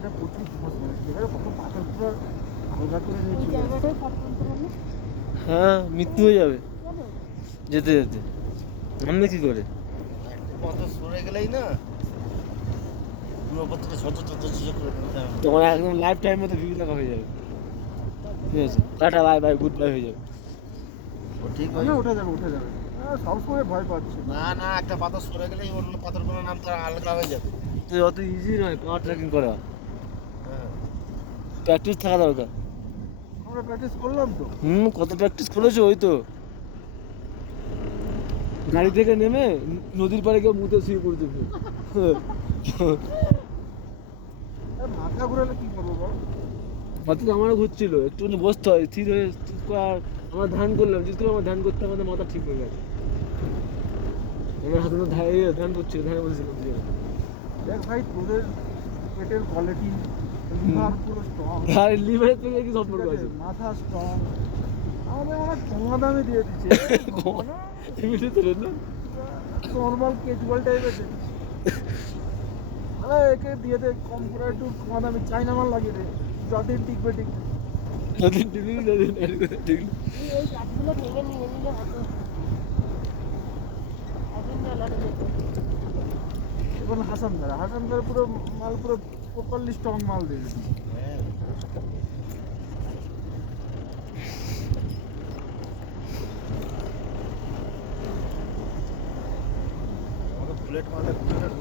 ট্রেনটা প্রচুর ফেমাস মানে সেখানে কত পাথর পুরো আলগা করে নিয়েছিল। হ্যাঁ, মৃত্যু হয়ে যাবে যেতে যেতে। আমরা কি করে? একটা পথ সরে গেলেই না পুরো ওপর থেকে ছোট ছোট ছোট করে দেবে। তোমার একদম লাইফ টাইম মতো ভিউ দেখা হয়ে যাবে। ঠিক আছে, tata bye bye good bye হয়ে যাবে। ও ঠিক না হয়ে উঠে যাবে উঠে যাবে। সবসময় ভয় পাচ্ছি। না না একটা পাথর সরে গেলেই অন্য পাথরগুলোর নাম তার আলাদা হয়ে যাবে। তো অত ইজি নয় পাওয়ার ট্রেকিং করা, হ্যাঁ প্র্যাকটিস থাকা দরকার। আমরা প্র্যাকটিস করলাম তো। কত প্র্যাকটিস করেছো? ওই তো গাড়ি থেকে নেমে নদীর পাড়ে গিয়ে মুতে শুয়ে পড়ছে। মাথা ঘুরালে কি করবো বল? মাথা তো আমারও ঘুরছিল, একটুখানি বসতে হয় স্থির হয়ে। আর আমরা ধ্যান করলাম, জিজ্ঞেস করলাম আমার ধ্যান করতে আমাদের মাথা ঠিক হয়ে গেছে। আমার হাতে ধ্যান করছিল, ধ্যানে বলছিলাম। দেখ ভাই তোদের পেটের কোয়ালিটি, লিভার পুরো স্ট্রং, আর লিভারের থেকে কি সম্পর্ক আছে? মাথা স্ট্রং। আমাদের অনেক কমা দামে দিয়ে দিচ্ছে। এমনি তো না। নর্মাল ক্যাজুয়াল টাইপের একে দিয়ে দে কম করে একটু কমা দামে চাইনা মাল লাগিয়ে দে, যতদিন টিকবে টিকবে। নদীর টিভি নদীর টিভি। এই গাছগুলো ভেঙে নিয়ে নিলে হতো। একদিন ডলারে যেত। এখন হাসান পুরো মাল পুরো প্রপারলি স্ট্রং মাল দিয়ে দিচ্ছে। হ্যাঁ আমাকে বুলেট মারলে বুলেটের